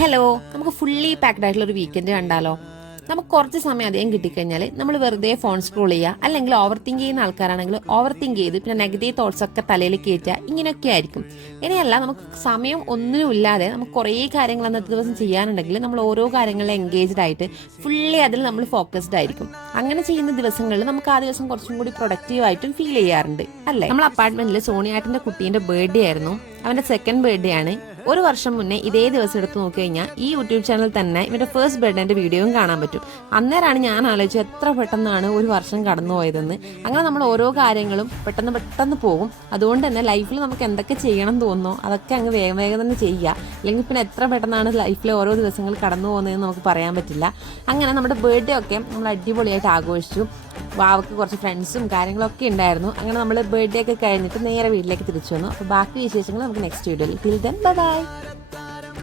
Hello, നമുക്ക് fully packed ആയിട്ടുള്ള ഒരു വീക്കെൻഡ് കണ്ടാലോ? നമുക്ക് കുറച്ച് സമയം അധികം കിട്ടിക്കഴിഞ്ഞാൽ നമ്മൾ വെറുതെ ഫോൺ സ്ക്രോൾ ചെയ്യുക, അല്ലെങ്കിൽ ഓവർ തിങ്ക് ചെയ്യുന്ന ആൾക്കാരാണെങ്കിൽ ഓവർ തിങ്ക് ചെയ്ത് പിന്നെ നെഗറ്റീവ് തോട്ട്സ് ഒക്കെ തലയിൽ കയറ്റുക, ഇങ്ങനെയൊക്കെ ആയിരിക്കും. ഇനിയല്ല, നമുക്ക് സമയം ഒന്നിനും ഇല്ലാതെ നമുക്ക് കുറേ കാര്യങ്ങൾ അന്നത്തെ ദിവസം ചെയ്യാനുണ്ടെങ്കിൽ നമ്മൾ ഓരോ കാര്യങ്ങളിൽ എൻഗേജ്ഡ് ആയിട്ട് ഫുള്ളി അതിൽ നമ്മൾ ഫോക്കസ്ഡ് ആയിരിക്കും. അങ്ങനെ ചെയ്യുന്ന ദിവസങ്ങളിൽ നമുക്ക് ആ ദിവസം കുറച്ചും കൂടി പ്രൊഡക്റ്റീവ് ആയിട്ടും ഫീൽ ചെയ്യാറുണ്ട്, അല്ലേ? നമ്മൾ അപ്പാർട്ട്മെന്റിൽ സോണിയാട്ടിന്റെ കുട്ടീന്റെ ബർത്ത്ഡേ ആയിരുന്നു. അവന്റെ സെക്കൻഡ് ബർത്ത്ഡേ ആണ്. ഒരു വർഷം മുന്നേ ഇതേ ദിവസം എടുത്ത് നോക്കി കഴിഞ്ഞാൽ ഈ യൂട്യൂബ് ചാനൽ തന്നെ ഇവന്റെ ഫസ്റ്റ് ബർത്ത്ഡേന്റെ വീഡിയോയും കാണാൻ പറ്റും. അന്നേരമാണ് ഞാൻ ആലോചിച്ചത് എത്ര പെട്ടെന്നാണ് ഒരു വർഷം കടന്നു പോയതെന്ന്. അങ്ങനെ നമ്മൾ ഓരോ കാര്യങ്ങളും പെട്ടെന്ന് പെട്ടെന്ന് പോകും. അതുകൊണ്ട് തന്നെ ലൈഫിൽ നമുക്ക് എന്തൊക്കെ ചെയ്യണം തോന്നുന്നോ അതൊക്കെ അങ്ങ് വേഗം വേഗം തന്നെ ചെയ്യുക. അല്ലെങ്കിൽ പിന്നെ എത്ര പെട്ടെന്നാണ് ലൈഫിലെ ഓരോ ദിവസങ്ങൾ കടന്നു പോകുന്നതെന്ന് നമുക്ക് പറയാൻ പറ്റില്ല. അങ്ങനെ നമ്മുടെ ബർത്ത്ഡേ ഒക്കെ നമ്മൾ അടിപൊളിയായിട്ട് ആഘോഷിച്ചു. വാവക്ക് കുറച്ച് ഫ്രണ്ട്സും കാര്യങ്ങളൊക്കെ ഉണ്ടായിരുന്നു. അങ്ങനെ നമ്മൾ ബർത്ത്ഡേ ഒക്കെ കഴിഞ്ഞിട്ട് നേരെ വീട്ടിലേക്ക് തിരിച്ചു വന്നു. അപ്പോൾ ബാക്കി വിശേഷങ്ങൾ നമുക്ക് നെക്സ്റ്റ് വീഡിയോയിൽ. Till then bye bye.